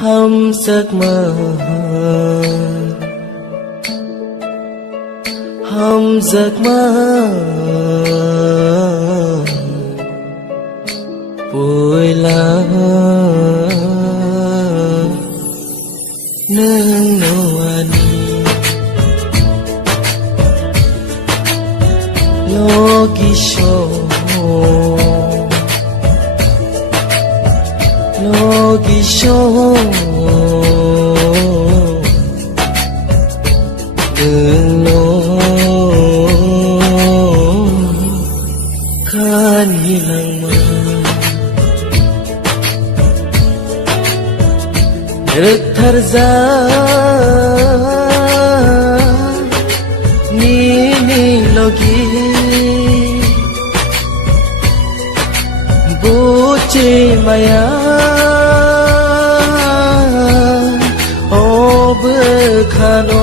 हम giấc mơ हम giấc mơ vui lắm nương nuani logi show đừng nôn kan hilang tertarza nini logi buci maya o berkano